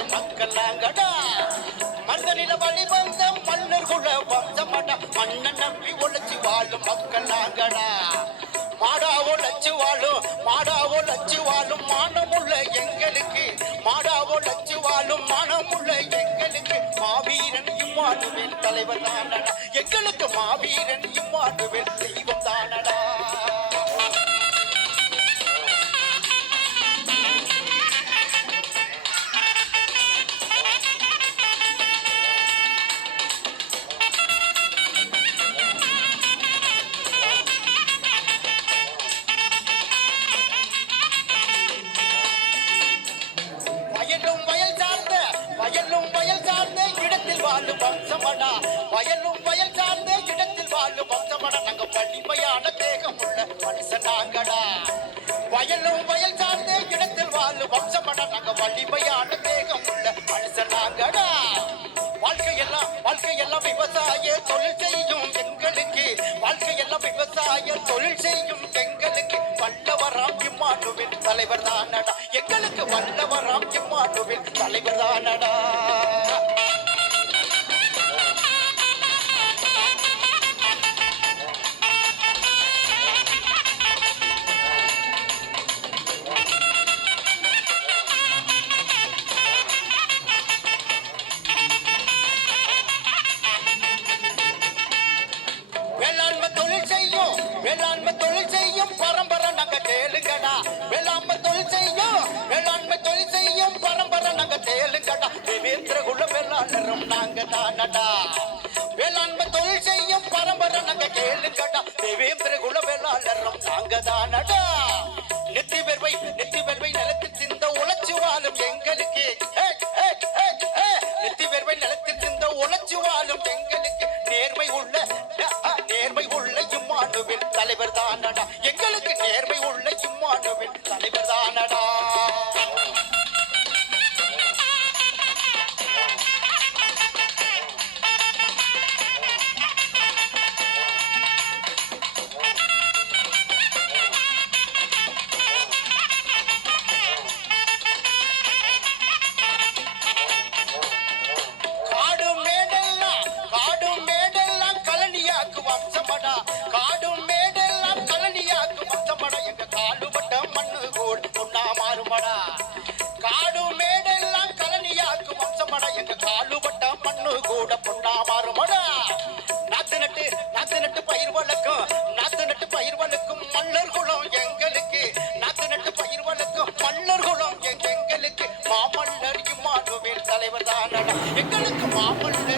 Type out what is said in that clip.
வாழும் மக்கள் நாங்கடா. மனிதனில வழிவந்த மன்னர் குல வம்சமடா. மண்ணன் நம்பி உழைச்சி வாழும் மக்கள் நாங்கடா. மாடா உழைச்சி வாழும் மானமுள்ள எங்களுக்கு. மாடா உழைச்சி வாழும் மானமுள்ள எங்களுக்கு. மாவீரன் இம்மானுவேல் தலைவர் தானடா. எங்களுக்கு மாவீரன் இம்மானுவேல் தெய்வம் தானடா. வயல் சார்ந்த இடத்தில் வாழும் வம்சமடா. வயலும் வயல் சார்ந்த இடத்தில் வாழும் வம்சமடா. நாங்க வலிமையான தேகம் உள்ள மனுஷன் நாங்கடா. வயலும் வயல் சார்ந்த இடத்தில் வாழும் வம்சமடா. நாங்க வலிமையான தேகம் உள்ள மனுஷன் நாங்கடா. வாழ்க்கையெல்லாம் விவசாய தொழில் செய்யும் எங்களுக்கு. வாழ்க்கையெல்லாம் விவசாய தொழில் செய்யும் எங்களுக்கு. வல்லவராம் இம்மானுவேல் தலைவர் தானடா. எங்களுக்கு வல்லவராம் இம்மானுவேல் தலைவர் தானடா. வேளாண்மை தொழில் செய்யும் பரம்பரை நாங்க கேளுங்கடா. வேளாண்மை தொழில் செய்யும் பரம்பரை நாங்க கேளுங்கடா. தேவேந்திர குல வேளாளரும் நாங்க தானடா. வேளாண்மை தொழில் செய்யும் பரம்பரை நாங்க கேளுங்கடா. தேவேந்திர குல வேளாளரும் நாங்க தானடா. நெத்தி வெர்வை நிலத்தில் சிந்த உழைச்சு வாழும் எங்களுக்கு. நெத்தி வெர்வை நிலத்தில் சிந்த உழைச்சு வாழும் எங்களுக்கு. நேர்மை உள்ள இம்மானுவேல் தலைவர் தானடா. எங்களுக்கு நேர்மை உள்ள இம்மானுவேல் தலைவர் தானடா. காடும் மேடெல்லாம் கலனியாக்கு வம்சமடா. காடும் மேடெல்லாம் கலனியாக்கு வம்சமடா. எங்க காலுபட்ட மண்ணு கூட பொண்ணா மாறுமடா. காடும் மேடெல்லாம் கலனியாக்கு வம்சமடா. எங்க காலுபட்ட மண்ணு கூட பொண்ணா மாறுமடா. நாத்து நட்டு பயிர் வளர்க்கும் மல்லர் குலம் எங்களுக்கு. நாத்து நட்டு பயிர் வளர்க்கும் மல்லர் குலம் எங்களுக்கு. மாமல்லர் இம்மானுவேல் தலைவர் தானடா. எங்களுக்கு மாமல்லர்